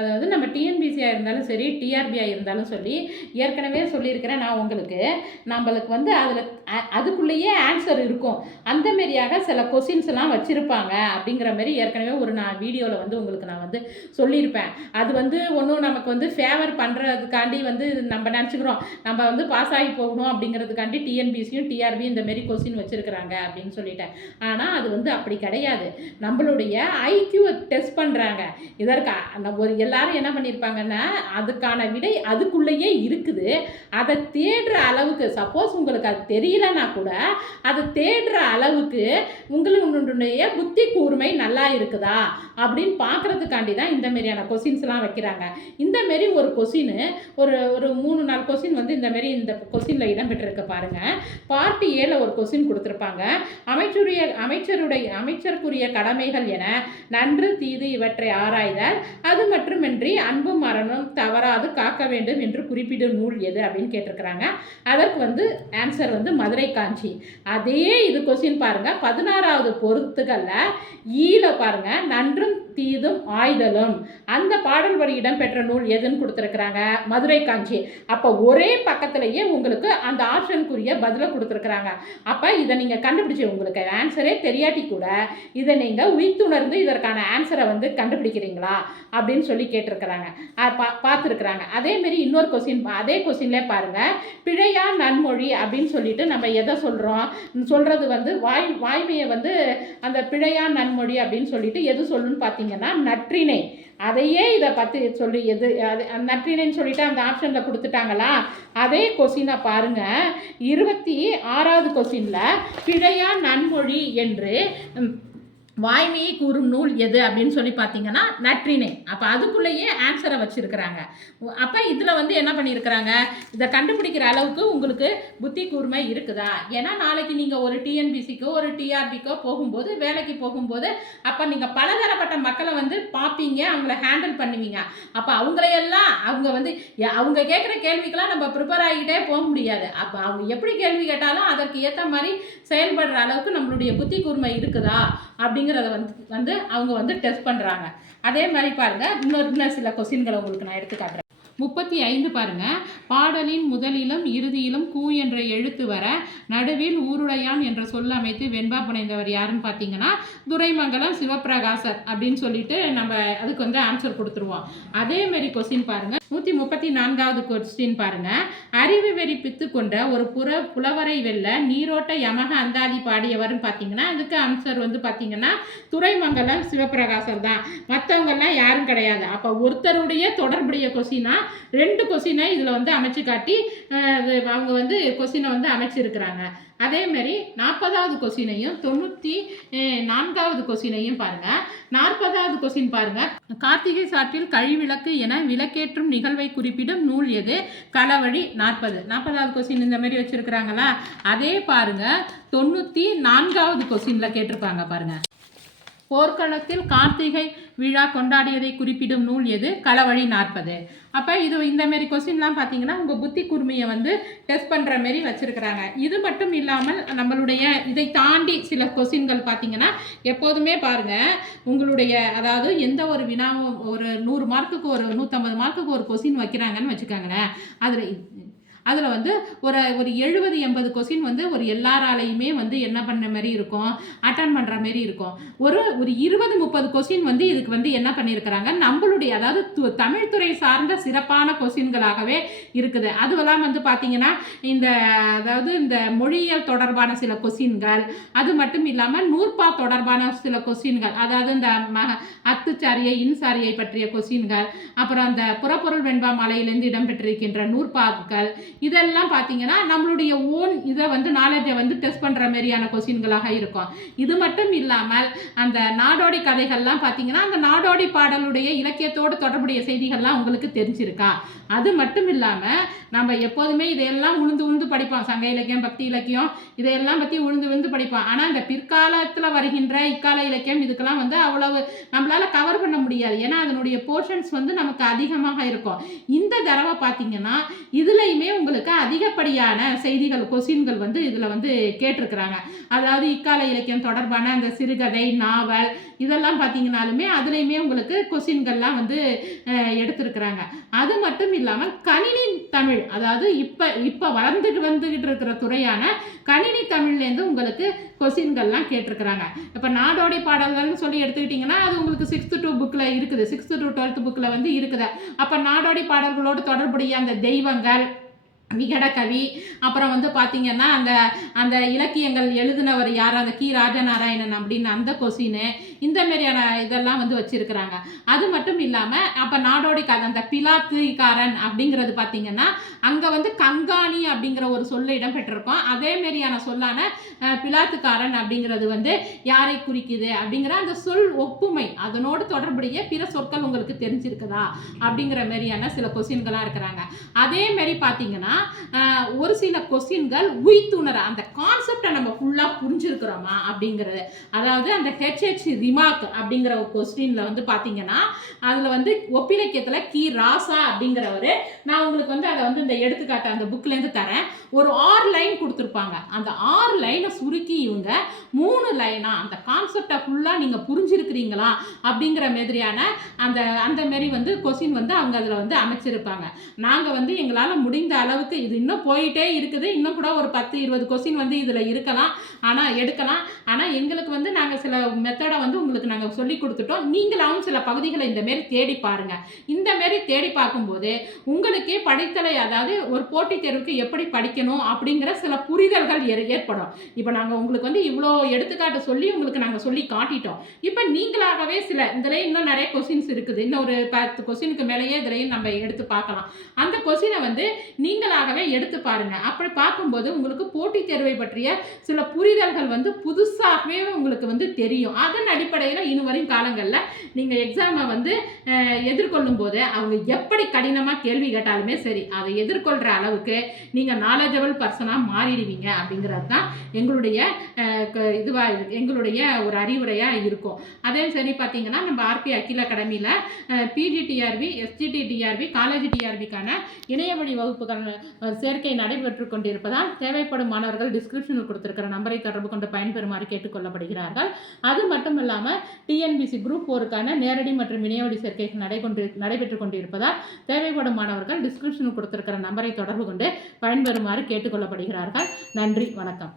அதாவது நம்ம டிஎன்பிசியாக இருந்தாலும் சரி, டிஆர்பியாக இருந்தாலும் சொல்லி ஏற்கனவே சொல்லியிருக்கிறேன் நான் உங்களுக்கு. நம்மளுக்கு வந்து அதில் அதுக்குள்ளேயே ஆன்சர் இருக்கும். அந்த மாரியாக சில கொஸ்டின்ஸ்லாம் வச்சுருப்பாங்க அப்படிங்கிற மாரி ஏற்கனவே ஒரு நான் வீடியோவில் வந்து உங்களுக்கு நான் வந்து சொல்லியிருப்பேன். அது வந்து ஒன்றும் நமக்கு வந்து ஃபேவர் பண்ணுறதுக்காண்டி வந்து நம்ம நினச்சிக்கிறோம் நம்ம வந்து பாஸ் ஆகி போகணும் அப்படிங்கிறதுக்காண்டி டிஎன்பிசியும் டிஆர்பியும் இந்த மாரி கொஸ்டின் வச்சுருக்கிறாங்க அப்படின்னு சொல்லிட்டேன். ஆனால் அது வந்து அப்படி கிடையாது. நம்மளுடைய ஐக்யூவை டெஸ்ட் பண்ணுறாங்க. இதற்கு ஒரு எல்லாரும் என்ன பண்ணியிருப்பாங்கன்னா அதுக்கான விடை அதுக்குள்ளேயே இருக்குது. அதை தேடுற அளவுக்கு சப்போஸ் உங்களுக்கு அது தெரியலன்னா கூட அதை தேடுற அளவுக்கு உங்களுடைய புத்தி கூர்மை நல்லா இருக்குதா அப்படின்னு பார்க்கறதுக்காண்டி தான் இந்த மாதிரியான கொஸ்டின்ஸ்லாம் வைக்கிறாங்க. இந்த மாரி ஒரு கொஸ்டின் ஒரு 3-4 கொஸ்டின் வந்து இந்த மாரி இந்த கொஸ்டினில் இடம்பெற்றிருக்க பாருங்க. பார்ட் ஏல ஒரு கொஸ்டின் கொடுத்துருப்பாங்க. அமைச்சருக்குரிய கடமைகள் என நன்று தீது இவற்றை ஆராய்தல், அது மட்டுமின்றி அன்பும் மரணம் தவறாது காக்க வேண்டும் என்று குறிப்பிடும் நூல் எது அப்படின்னு கேட்டிருக்கிறாங்க. அதற்கு வந்து ஆன்சர் வந்து மதுரை காஞ்சி. அதே இது கொஸ்டின் பாருங்க 16வது பொறுத்துக்கல்ல ஈல பாருங்க நன்றும் தீதும் ஆய்தலும் அந்த பாடல் வரி இடம்பெற்ற நூல் எதுன்னு கொடுத்துருக்குறாங்க மதுரை காஞ்சி. அப்போ ஒரே பக்கத்திலேயே உங்களுக்கு அந்த ஆப்ஷனுக்குரிய பதிலை கொடுத்துருக்குறாங்க. அப்போ இதை நீங்கள் கண்டுபிடிச்சி உங்களுக்கு ஆன்சரே தெரியாட்டி கூட இதை நீங்கள் உய்த்துணர்ந்து இதற்கான ஆன்சரை வந்து கண்டுபிடிக்கிறீங்களா அப்படின்னு சொல்லி கேட்டிருக்கிறாங்க, பார்த்துருக்குறாங்க. அதேமாரி இன்னொரு கொஸ்டின் அதே கொஸ்டின்லேயே பாருங்கள் பிழையா நன்மொழி அப்படின்னு சொல்லிட்டு நம்ம எதை சொல்கிறது வந்து வாய்மையை வந்து அந்த பிழையா நன்மொழி அப்படின்னு சொல்லிட்டு எது சொல்லுன்னு பார்த்தீங்கன்னா நற்றிணை. அதையே இதை பற்றி சொல்லி எது அது நற்றினைன்னு சொல்லிட்டு அந்த ஆப்ஷனில் கொடுத்துட்டாங்களா. அதே கொஸ்டினை பாருங்கள் 26வது கொஸ்டினில் பிழையா நன்மொழி என்று வாய்மையை கூறும் நூல் எது அப்படின்னு சொல்லி பார்த்தீங்கன்னா நற்றிணை. அப்போ அதுக்குள்ளேயே ஆன்சரை வச்சுருக்கிறாங்க. அப்போ இதில் வந்து என்ன பண்ணியிருக்கிறாங்க, இதை கண்டுபிடிக்கிற அளவுக்கு உங்களுக்கு புத்தி கூர்மை இருக்குதா. ஏன்னா நாளைக்கு நீங்கள் ஒரு டிஎன்பிசிக்கோ ஒரு டிஆர்பிக்கோ போகும்போது வேலைக்கு போகும்போது அப்போ நீங்கள் பலதரப்பட்ட மக்களை வந்து பார்ப்பீங்க, அவங்கள ஹேண்டில் பண்ணுவீங்க. அப்போ அவங்களையெல்லாம் அவங்க கேட்குற கேள்விக்கெல்லாம் நம்ம ப்ரிப்பேர் ஆகிட்டே போக முடியாது. அப்போ அவங்க எப்படி கேள்வி கேட்டாலும் அதற்கு ஏற்ற மாதிரி செயல்படுற அளவுக்கு நம்மளுடைய புத்தி கூர்மை இருக்குதா அப்படிங்கிறத வந்து அவங்க வந்து டெஸ்ட் பண்ணுறாங்க. அதே மாதிரி பாருங்கள் இன்னும் சில கொஸ்டின்களை உங்களுக்கு நான் எடுத்து காட்டுறேன். 35 பாருங்க. பாடலின் முதலிலும் இறுதியிலும் கூ என்ற எழுத்து வர நடுவில் ஊருடையான் என்ற சொல் அமைத்து வெண்பா புனைந்தவர் யாருன்னு பார்த்தீங்கன்னா துரைமங்கலம் சிவபிரகாசர் அப்படின்னு சொல்லிட்டு நம்ம அதுக்கு வந்து ஆன்சர் கொடுத்துருவோம். அதே மாதிரி கொஸ்டின் பாருங்க 134வது கொஸ்டின் பாருங்க. அறிவு வெறி பித்து கொண்ட ஒரு புலவரை வெல்ல நீரோட்ட யமக அந்தாதி பாடியவர்னு பார்த்தீங்கன்னா அதுக்கு ஆன்சர் வந்து பார்த்தீங்கன்னா துரைமங்கலம் சிவபிரகாசர் தான். மற்றவங்கெல்லாம் யாரும் கிடையாது. அப்போ ஒருத்தருடைய தொடர்புடைய கொஸ்டினா 2 கொஸ்டினை இதில் வந்து அமைச்சு காட்டி அவங்க வந்து கொஸ்டினை வந்து அமைச்சிருக்கிறாங்க. அதேமாரி 40வது கொஸ்டினையும் 94வது கொஸ்டினையும் பாருங்கள். 40வது கொஸ்டின் பாருங்கள். கார்த்திகை சாற்றில் கழிவிளக்கு என விளக்கேற்றும் நிகழ்வை குறிப்பிடும் நூல் எது? களவழி 40. 40வது கொஸ்டின் இந்த மாதிரி வச்சுருக்கிறாங்களா. அதே பாருங்கள் 94வது கொஸ்டினில் கேட்டிருப்பாங்க பாருங்கள். போர்க்களத்தில் கார்த்திகை விழா கொண்டாடியதை குறிப்பிடும் நூல் எது? களவழி 40. அப்போ இந்த மாரி கொஸ்டின்லாம் பார்த்தீங்கன்னா உங்கள் புத்தி கூர்மையை வந்து டெஸ்ட் பண்ணுற மாரி வச்சுருக்கிறாங்க. இது மட்டும் இல்லாமல் நம்மளுடைய இதை தாண்டி சில கொஸ்டின்கள் பார்த்தீங்கன்னா எப்போதுமே பாருங்கள் உங்களுடைய அதாவது எந்த ஒரு வினாவும் ஒரு 100 மார்க்குக்கு ஒரு 150 மார்க்குக்கு ஒரு கொஸ்டின் வைக்கிறாங்கன்னு வச்சுக்காங்களேன். அதில் வந்து ஒரு 70-80 கொஸ்டின் வந்து ஒரு எல்லாராலையுமே வந்து என்ன பண்ண மாதிரி இருக்கும், அட்டன் பண்ணுற மாரி இருக்கும். ஒரு 20-30 கொஸ்டின் வந்து இதுக்கு வந்து என்ன பண்ணியிருக்கிறாங்க நம்மளுடைய அதாவது தமிழ்துறை சார்ந்த சிறப்பான கொஸ்டின்களாகவே இருக்குது. அதுவெல்லாம் வந்து பார்த்தீங்கன்னா அதாவது இந்த மொழியியல் தொடர்பான சில கொஸ்டின்கள், அது மட்டும் இல்லாமல் நூற்பா தொடர்பான சில கொஸ்டின்கள், அதாவது இந்த அத்துச்சாரியை இன்சாரியை பற்றிய கொஸ்டின்கள், அப்புறம் அந்த புறப்பொருள் வெண்பா மலையிலேருந்து இடம்பெற்றிருக்கின்ற நூற்பாக்கள், இதெல்லாம் பார்த்தீங்கன்னா நம்மளுடைய ஓன் இதை வந்து நாலேஜை வந்து டெஸ்ட் பண்ணுற மாதிரியான கொஸ்டின்களாக இருக்கும். இது மட்டும் இல்லாமல் அந்த நாடோடி கதைகள்லாம் பார்த்தீங்கன்னா அந்த நாடோடி பாடலுடைய இலக்கியத்தோடு தொடர்புடைய செய்திகள்லாம் உங்களுக்கு தெரிஞ்சிருக்கா. அது மட்டும் இல்லாமல் நம்ம எப்போதுமே இதையெல்லாம் உழுந்து படிப்போம். சங்க இலக்கியம், பக்தி இலக்கியம் இதையெல்லாம் பற்றி உழுந்து படிப்போம். ஆனால் இந்த பிற்காலத்தில் வருகின்ற இக்கால இலக்கியம் இதுக்கெல்லாம் வந்து அவ்வளவு நம்மளால் கவர் பண்ண முடியாது. ஏன்னா அதனுடைய போர்ஷன்ஸ் வந்து நமக்கு அதிகமாக இருக்கும். இந்த தடவை பார்த்தீங்கன்னா இதுலையுமே உங்களுக்கு உங்களுக்கு அதிகப்படியான செய்திகள் கொஸ்டின்கள் வந்து இதில் வந்து கேட்டிருக்கிறாங்க. அதாவது இக்கால இலக்கியம் தொடர்பான அந்த சிறுகதை, நாவல் இதெல்லாம் பார்த்தீங்கன்னாலுமே அதுலேயுமே உங்களுக்கு கொஸ்டின்கள்லாம் வந்து எடுத்திருக்கிறாங்க. அது மட்டும் இல்லாமல் கணினி தமிழ், அதாவது இப்போ வந்துகிட்டு இருக்கிற துறையான கணினி தமிழ்லேருந்து உங்களுக்கு கொஸ்டின்கள்லாம் கேட்டிருக்கிறாங்க. இப்போ நாடோடி பாடல்கள்னு சொல்லி எடுத்துக்கிட்டிங்கன்னா அது உங்களுக்கு 6th to புக்கில் இருக்குது, 6th to 12th புக்கில் வந்து இருக்குது. அப்போ நாடோடி பாடல்களோடு தொடர்புடைய அந்த தெய்வங்கள், விகடகவி, அப்புறம் வந்து பார்த்தீங்கன்னா அந்த அந்த இலக்கியங்கள் எழுதினவர் யார், அந்த கி ராஜநாராயணன் அப்படின்னு அந்த கொஸ்டின், இந்த மாதிரியான இதெல்லாம் வந்து வச்சுருக்கிறாங்க. அது மட்டும் இல்லாமல் அப்போ நாடோடி கதை, அந்த பிலாத்துக்காரன் அப்படிங்கிறது பார்த்தீங்கன்னா அங்கே வந்து கங்காணி அப்படிங்கிற ஒரு சொல்ல இடம்பெற்றிருக்கோம். அதே மாதிரியான சொல்லான பிலாத்துக்காரன் அப்படிங்கிறது வந்து யாரை குறிக்குது அப்படிங்கிற அந்த சொல் ஒப்புமை, அதனோடு தொடர்புடைய பிற சொற்கள் உங்களுக்கு தெரிஞ்சிருக்குதா அப்படிங்கிற மாதிரியான சில கொஸ்டின்களாக இருக்கிறாங்க. அதே மாதிரி பார்த்தீங்கன்னா ஒரு சில கொஸ்டின்கள் உய்த்துணர அந்த கான்செப்டை நம்ம ஃபுல்லாக புரிஞ்சிருக்கிறோமா அப்படிங்கிறது, அதாவது அந்த ஹெச்ஹெச் ரிமார்க் அப்படிங்கிற ஒரு கொஸ்டினில் வந்து பார்த்தீங்கன்னா அதில் வந்து ஒப்பிலக்கியத்தில் கி ராசா அப்படிங்கிறவர், நான் உங்களுக்கு வந்து அதை வந்து இந்த எடுத்துக்காட்டு அந்த புக்லேருந்து தரேன். ஒரு 6 லைன் கொடுத்துருப்பாங்க. அந்த 6 லைனை சுருக்கி இவங்க 3 லைனா அந்த கான்செப்டை ஃபுல்லாக நீங்கள் புரிஞ்சிருக்கிறீங்களா அப்படிங்கிற மாதிரியான அந்த அந்த மாரி வந்து கொஸ்டின் வந்து அவங்க அதில் வந்து அமைச்சிருப்பாங்க. நாங்கள் வந்து எங்களால் முடிந்த அளவுக்கு, இது இன்னும் போயிட்டே இருக்குது, இன்னும் கூட ஒரு 10-20 கொஸ்டின் வந்து இதில் இருக்கலாம், ஆனால் எடுக்கலாம். ஆனால் எங்களுக்கு வந்து நாங்கள் சில மெத்தடை வந்து உங்களுக்கு நாங்கள் சொல்லி கொடுத்துட்டோம். நீங்களாவும் சில பகுதிகளை இந்தமாரி தேடி பாருங்கள். இந்தமாரி தேடி பார்க்கும்போது உங்களுக்கே படித்தலை, அதாவது ஒரு போட்டித் தேர்வுக்கு எப்படி படிக்கணும் அப்படிங்கிற சில புரிதல்கள் ஏற்படும். இப்போ நாங்கள் உங்களுக்கு வந்து இவ்வளோ எடுத்துக்காட்டு சொல்லி உங்களுக்கு நாங்கள் சொல்லி காட்டிட்டோம். இப்போ நீங்களாகவே சில இதில் இன்னும் நிறைய கொஸ்டின்ஸ் இருக்குது, இன்னும் ஒரு 10 கொஸ்டினுக்கு மேலேயே இதிலையும் நம்ம எடுத்து பார்க்கலாம். அந்த கொஸ்டினை வந்து நீங்களாகவே எடுத்து பாருங்க. அப்படி பார்க்கும்போது உங்களுக்கு போட்டித் தேர்வை பற்றிய சில புரிதல்கள் வந்து புதுசாகவே உங்களுக்கு வந்து தெரியும். அதன் அடிப்படையில் இனிவரும் காலங்களில் நீங்கள் எக்ஸாமை வந்து எதிர்கொள்ளும் போது அவங்க எப்படி கடினமாக கேள்வி கேட்டாலுமே சரி, அதை எதிர்கொள்கிற அளவுக்கு நீங்கள் நாலேஜபிள் பர்சனாக மாறிடுவீங்க அப்படிங்கிறது தான் எங்களுடைய எங்களுடைய ஒரு அறிவுரையாக இருக்கும். அதே சரி பார்த்தீங்கன்னா நம்ம ஆர்பி அகில அகாடமியில் பிஜிடிஆர்பி, எஸ்ஜிடிடிஆர்பி, காலேஜ் டிஆர்பிக்கான இணையவழி வகுப்புகள் சேர்க்கை நடைபெற்று கொண்டிருப்பதால் தேவைப்படும் மாணவர்கள் டிஸ்கிரிப்ஷனில் கொடுத்திருக்கிற நம்பரை தொடர்பு கொண்டு பயன்பெறுமாறு கேட்டுக்கொள்ளப்படுகிறார்கள். அது மட்டும் இல்லாமல் டிஎன்பிசி குரூப் 4க்கான நேரடி மற்றும் இணையவழி சேர்க்கைகள் நடைபெற்று கொண்டிருப்பதால் தேவைப்படும் மாணவர்கள் டிஸ்கிரிப்ஷனில் கொடுத்திருக்கிற நம்பரை தொடர்பு கொண்டு பயன்பெறுமாறு கேட்டுக்கொள்ளப்படுகிறார்கள். நன்றி, வணக்கம்.